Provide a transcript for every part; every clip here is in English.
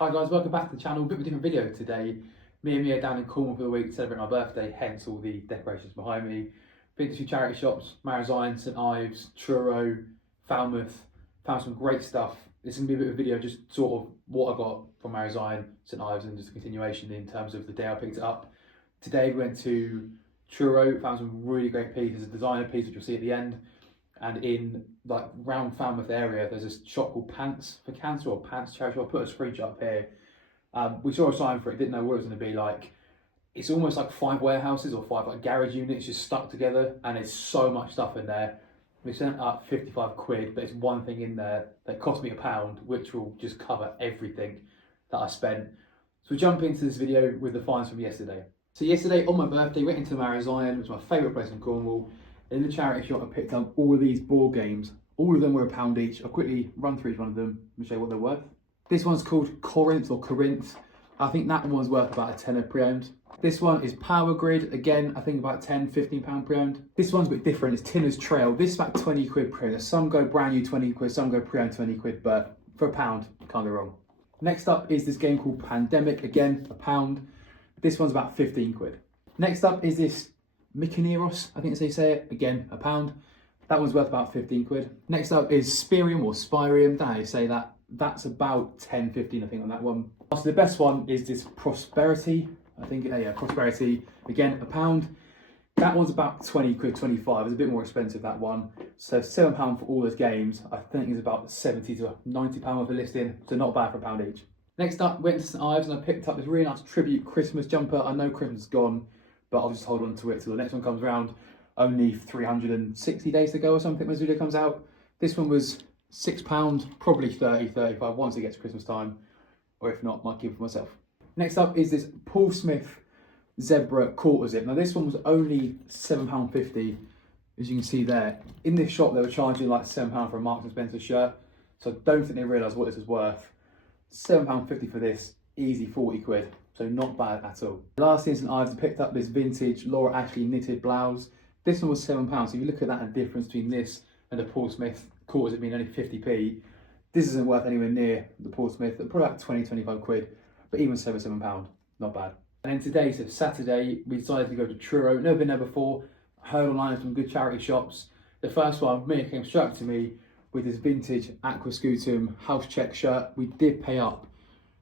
Hi guys, welcome back to the channel. A bit of a different video today. Me and Mia down in Cornwall for the week celebrating my birthday, hence all the decorations behind me. Been to 2 charity shops, Marazion, St Ives, Truro, Falmouth. Found some great stuff. This is going to be a bit of a video just sort of what I got from Marazion, St Ives, and just a continuation in terms of the day I picked it up. Today we went to Truro, found some really great pieces, a designer piece which you'll see at the end. And in like round Falmouth area, there's this shop called Pants for Cancer or Pants Charity. I'll put a screenshot up here. We saw a sign for it, didn't know what it was going to be like. It's almost like 5 warehouses or 5 like garage units just stuck together, and there's so much stuff in there. We sent up 55 quid, but it's one thing in there that cost me £1, which will just cover everything that I spent. So we jump into this video with the finds from yesterday. So yesterday on my birthday, went into Marazion, which was my favourite place in Cornwall. In the charity shop, I picked up all of these board games. All of them were £1 each. I'll quickly run through each one of them and show you what they're worth. This one's called Corinth. I think that one was worth about a tenner pre-owned. This one is Power Grid. Again, I think about £10–15 pre-owned. This one's a bit different. It's Tinner's Trail. This is about 20 quid pre-owned. Some go brand new 20 quid, some go pre-owned 20 quid, but for £1, can't go wrong. Next up is this game called Pandemic. Again, £1. This one's about 15 quid. Next up is this Mykoneros, I think that's how you say it. Again, £1. That one's worth about 15 quid. Next up is Spirium or Spirium, don't know how you say that. That's about 10–15, I think, on that one. So the best one is this Prosperity. I think, yeah, Prosperity. Again, £1. That one's about 20 quid, 25. It's a bit more expensive, that one. So £7 for all those games. I think it's about 70 to 90 pound worth of listing. So not bad for £1 each. Next up, went to St Ives and I picked up this really nice tribute Christmas jumper. I know Christmas is gone, but I'll just hold on to it till the next one comes around. Only 360 days to go or something when this video comes out. This one was £6, probably 30–35 once it gets Christmas time, or if not, might keep it for myself. Next up is this Paul Smith Zebra quarter zip. Now this one was only £7.50, as you can see there. In this shop they were charging like £7 for a Marks and Spencer shirt, so I don't think they realised what this was worth. £7.50 for this, easy 40 quid. So not bad at all. Last in St Ives, I picked up this vintage Laura Ashley knitted blouse. This one was £7. So if you look at that, the difference between this and the Paul Smith quarters, it being only 50p. This isn't worth anywhere near the Paul Smith. They're probably about 20–25 quid, but even so, £7, not bad. And then today, so Saturday, we decided to go to Truro. Never been there before. Heard online some good charity shops. The first one, Mia came straight up to me with this vintage Aquascutum house check shirt. We did pay up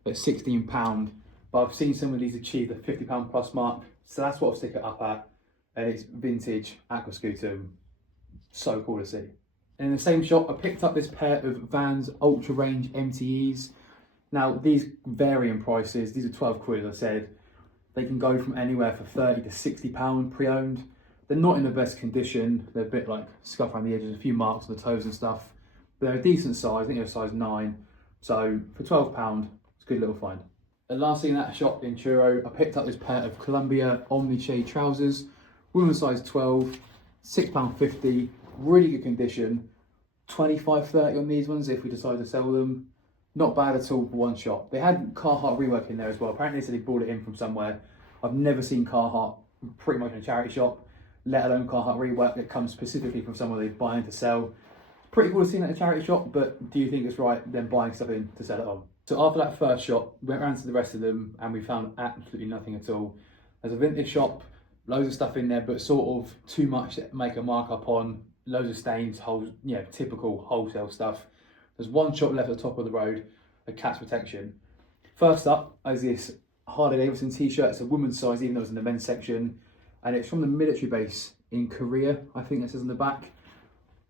at £16. But I've seen some of these achieve the £50 plus mark, so that's what I'll stick it up at. And it's vintage Aquascutum, so cool to see. And in the same shop, I picked up this pair of Vans Ultra Range MTEs. Now these vary in prices. These are 12 quid, as I said. They can go from anywhere for £30 to £60 pre-owned. They're not in the best condition. They're a bit like scuff around the edges, a few marks on the toes and stuff. But they're a decent size. I think they're size 9. So for £12, it's a good little find. And last thing in that shop in Truro, I picked up this pair of Columbia Omni Shade trousers, women's size 12, £6.50, really good condition, 25–30 on these ones if we decide to sell them. Not bad at all for one shop. They had Carhartt rework in there as well. Apparently they said they brought it in from somewhere. I've never seen Carhartt pretty much in a charity shop, let alone Carhartt rework that comes specifically from somewhere they're buying to sell. Pretty cool to see that in a charity shop, but do you think it's right them buying stuff in to sell it on? So after that first shop, we went around to the rest of them and we found absolutely nothing at all. There's a vintage shop, loads of stuff in there, but sort of too much to make a markup on, loads of stains, typical wholesale stuff. There's one shop left at the top of the road, a Cat's Protection. First up is this Harley Davidson t-shirt. It's a woman's size, even though it's in the men's section. And it's from the military base in Korea, I think it says on the back,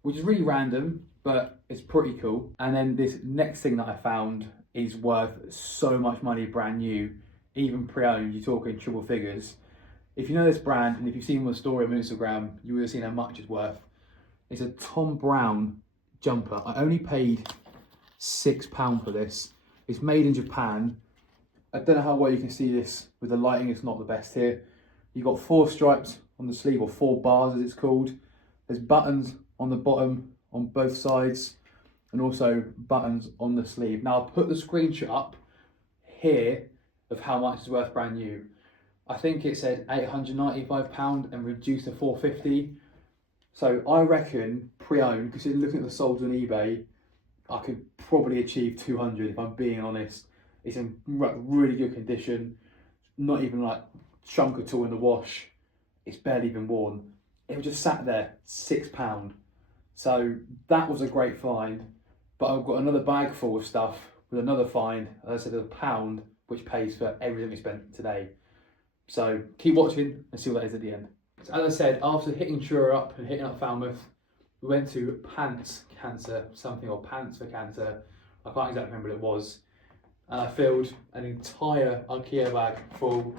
which is really random, but it's pretty cool. And then this next thing that I found is worth so much money brand new, even pre-owned, you're talking triple figures. If you know this brand, and if you've seen my story on Instagram, you would have seen how much it's worth. It's a Thom Browne jumper. I only paid £6 for this. It's made in Japan. I don't know how well you can see this with the lighting, it's not the best here. You've got 4 stripes on the sleeve, or 4 bars as it's called. There's buttons on the bottom on both sides, and also buttons on the sleeve. Now I'll put the screenshot up here of how much it's worth brand new. I think it said £895 and reduced to £450. So I reckon pre-owned, because looking at the solds on eBay, I could probably achieve 200 if I'm being honest. It's in really good condition, not even like shrunk at all in the wash. It's barely even worn. It was just sat there, £6. So that was a great find. But I've got another bag full of stuff with another find, as I said, £1, which pays for everything we spent today. So keep watching and see what that is at the end. So as I said, after hitting Truro up and hitting up Falmouth, we went to Pants Cancer, something, or Pants for Cancer. I can't exactly remember what it was. And I filled an entire IKEA bag full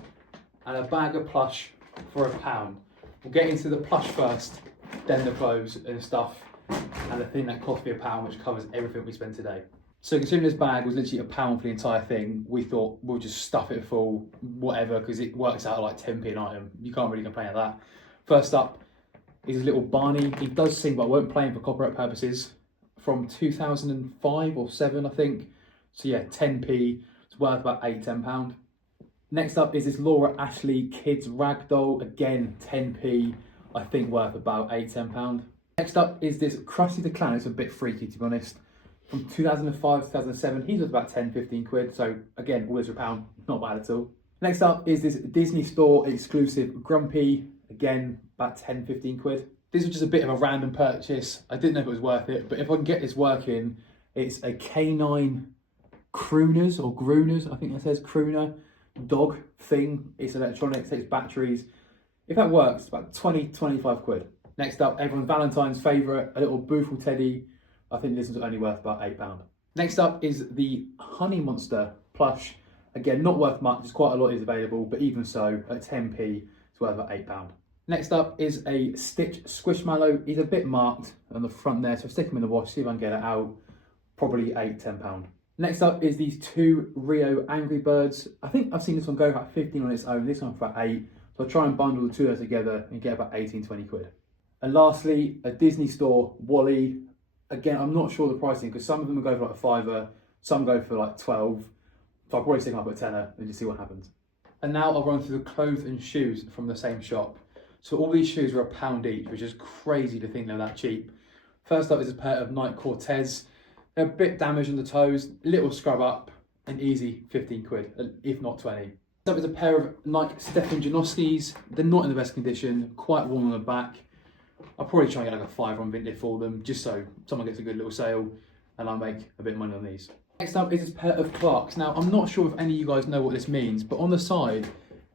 and a bag of plush for £1. We'll get into the plush first, then the clothes and stuff, and the thing that cost me £1, which covers everything we spent today. So considering this bag was literally £1 for the entire thing, we thought we'll just stuff it full, whatever, because it works out like 10p an item. You can't really complain at that. First up is a little Barney. He does sing, but I won't play him for copyright purposes. From 2005 or 7, I think. So yeah, 10p. It's worth about £8–10. Next up is this Laura Ashley Kids Ragdoll. Again, 10p. I think worth about £8–10. Next up is this Krusty the Clown. It's a bit freaky, to be honest. From 2005 to 2007, he's worth about 10–15 quid. So again, all this for £1, not bad at all. Next up is this Disney Store exclusive Grumpy. Again, about 10–15 quid. This was just a bit of a random purchase. I didn't know if it was worth it, but if I can get this working, it's a canine crooners or grooners, I think it says crooner dog thing. It's electronic, takes batteries. If that works, it's about 20–25 quid. Next up, everyone's Valentine's favourite, a little Boofle teddy. I think this is only worth about £8. Next up is the Honey Monster plush. Again, not worth much, there's quite a lot is available, but even so, at 10p, it's worth about £8. Next up is a Stitch Squishmallow. He's a bit marked on the front there, so stick him in the wash, see if I can get it out. Probably £8–10. Next up is these two Rio Angry Birds. I think I've seen this one go about 15 on its own, this one for about 8. So I'll try and bundle the two of those together and get about 18–20 quid. And lastly, a Disney Store Wally. Again, I'm not sure the pricing because some of them go for like a £5, some go for like 12. So I'll probably stick them up at £10 and just see what happens. And now I'll run through the clothes and shoes from the same shop. So all these shoes were £1 each, which is crazy to think they're that cheap. First up is a pair of Nike Cortez. They're a bit damaged on the toes, little scrub up, and easy 15 quid, if not 20. Next up is a pair of Nike Stefan Janoskis. They're not in the best condition, quite worn on the back. I'll probably try and get like a £5 on Vinted for them, just so someone gets a good little sale, and I'll make a bit of money on these. Next up is this pair of Clarks. Now, I'm not sure if any of you guys know what this means, but on the side,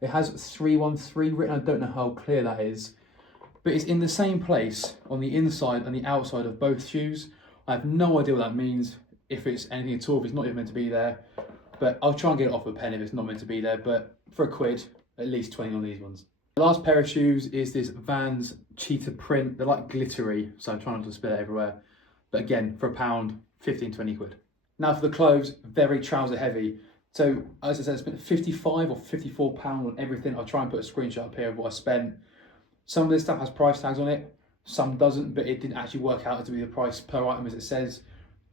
it has 313 written. I don't know how clear that is, but it's in the same place on the inside and the outside of both shoes. I have no idea what that means, if it's anything at all, if it's not even meant to be there, but I'll try and get it off a pen if it's not meant to be there, but for a quid, at least 20 on these ones. The last pair of shoes is this Vans Cheetah Print. They're like glittery, so I'm trying not to spill it everywhere. But again, for £1, 15–20 quid. Now for the clothes, very trouser heavy. So as I said, I spent £55 or £54 on everything. I'll try and put a screenshot up here of what I spent. Some of this stuff has price tags on it, some doesn't, but it didn't actually work out to be the price per item as it says,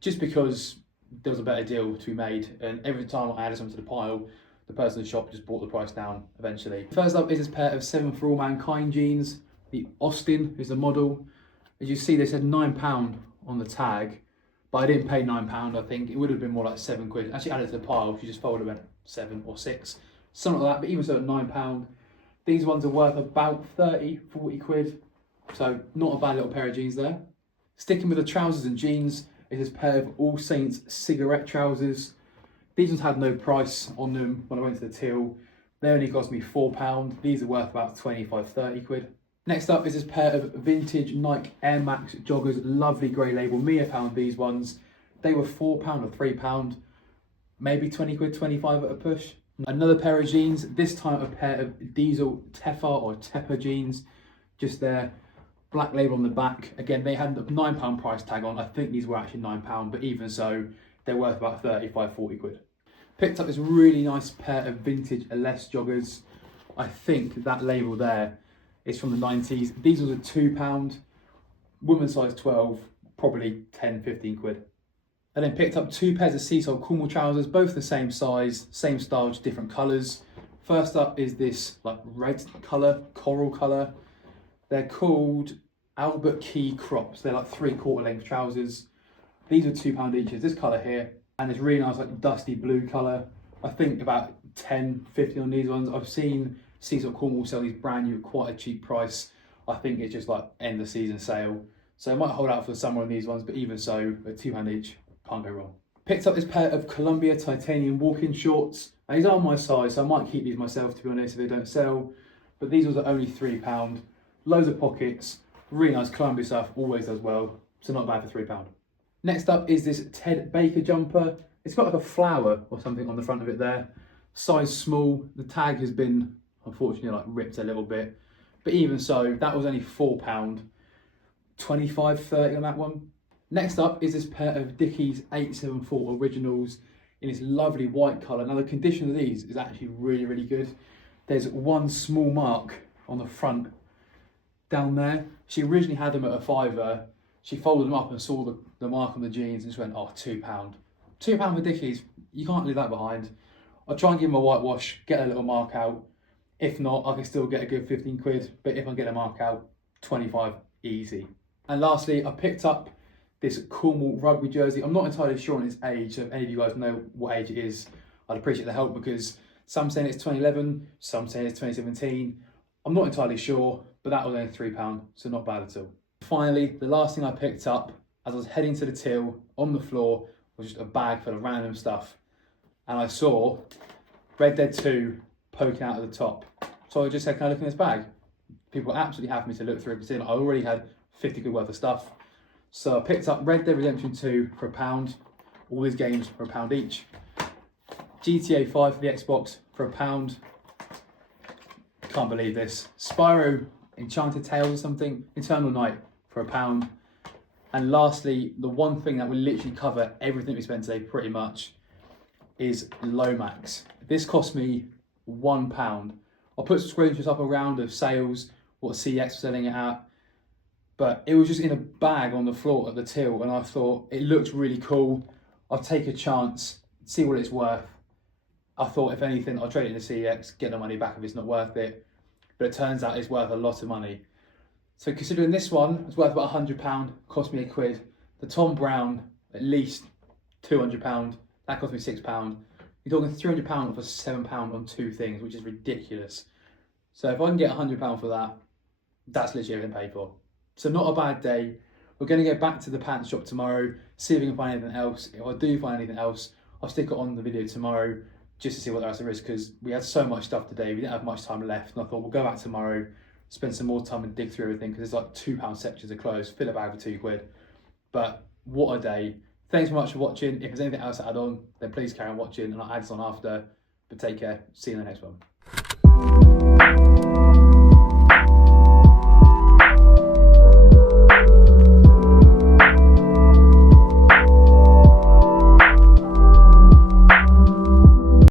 just because there was a better deal to be made. And every time I added something to the pile, the person in the shop just brought the price down eventually. First up is this pair of 7 For All Mankind jeans. The Austin is the model. As you see, they said £9 on the tag, but I didn't pay £9. I think it would have been more like 7 quid. Actually added to the pile, if you just folded it 7 or 6, something like that, but even so at £9. These ones are worth about 30–40 quid. So not a bad little pair of jeans there. Sticking with the trousers and jeans is this pair of All Saints cigarette trousers. These ones had no price on them when I went to the till. They only cost me £4. These are worth about 25–30 quid. Next up is this pair of vintage Nike Air Max joggers, lovely grey label. Me found these ones. They were £4 or £3, maybe 20 quid, 25 at a push. Another pair of jeans, this time a pair of Diesel Tefar or Tepper jeans, just there. Black label on the back. Again, they had a £9 price tag on. I think these were actually £9, but even so, they're worth about 35–40 quid. Picked up this really nice pair of vintage LS joggers. I think that label there is from the 90s. These were £2, women's size 12, probably 10–15 quid. And then picked up 2 pairs of Seasole Cornwall trousers, both the same size, same style, just different colours. First up is this like red colour, coral colour. They're called Albert Key Crops. They're like 3/4 length trousers. These are £2 each. It's this colour here, and this really nice like dusty blue colour. I think about 10, 15 on these ones. I've seen Seasort Cornwall sell these brand new at quite a cheap price. I think it's just like end of season sale. So I might hold out for the summer on these ones, but even so, at £2 each, can't go wrong. Picked up this pair of Columbia titanium walking shorts. Now, these are my size, so I might keep these myself, to be honest, if they don't sell. But these ones are only £3. Loads of pockets, really nice Columbia stuff, always does well. So not bad for £3. Next up is this Ted Baker jumper. It's got like a flower or something on the front of it there. Size small. The tag has been, unfortunately, like ripped a little bit. But even so, that was only £4. 25, 30 on that one. Next up is this pair of Dickies 874 originals in this lovely white colour. Now the condition of these is actually really, really good. There's one small mark on the front down there. She originally had them at a £5. She folded them up and saw the mark on the jeans and just went, oh, £2. £2 for Dickies, you can't leave that behind. I'll try and give them a whitewash, get a little mark out. If not, I can still get a good 15 quid, but if I get a mark out, 25 easy. And lastly, I picked up this Cornwall rugby jersey. I'm not entirely sure on its age, so if any of you guys know what age it is, I'd appreciate the help, because some saying it's 2011, some saying it's 2017. I'm not entirely sure, but that was only £3, so not bad at all. Finally, the last thing I picked up as I was heading to the till on the floor was just a bag full of random stuff. And I saw Red Dead 2 poking out of the top. So I just said, can I look in this bag? People were absolutely happy to look through it, because I already had 50 quid worth of stuff. So I picked up Red Dead Redemption 2 for £1. All these games for £1 each. GTA 5 for the Xbox for £1. Can't believe this. Spyro Enchanted Tales or something, Eternal Night for £1. And lastly, the one thing that will literally cover everything we spent today pretty much is Lomax. This cost me £1. I'll put some screenshots up around of sales, what CX was selling it at. But it was just in a bag on the floor at the till, and I thought it looked really cool. I'll take a chance, see what it's worth. I thought, if anything, I'll trade it in the CX, get the money back if it's not worth it. But it turns out it's worth a lot of money. So considering this one was worth about £100, cost me £1. The Thom Browne, at least £200, that cost me £6. You're talking £300 for £7 on two things, which is ridiculous. So if I can get £100 for that, that's literally everything paid for. So not a bad day. We're going to go back to the pants shop tomorrow, see if we can find anything else. If I do find anything else, I'll stick it on the video tomorrow just to see what else there is, because we had so much stuff today, we didn't have much time left, and I thought we'll go back tomorrow, spend some more time and dig through everything, because there's like £2 sections of clothes, fill a bag for £2. But what a day. Thanks so much for watching. If there's anything else to add on, then please carry on watching, and I'll add this on after. But take care, see you in the next one.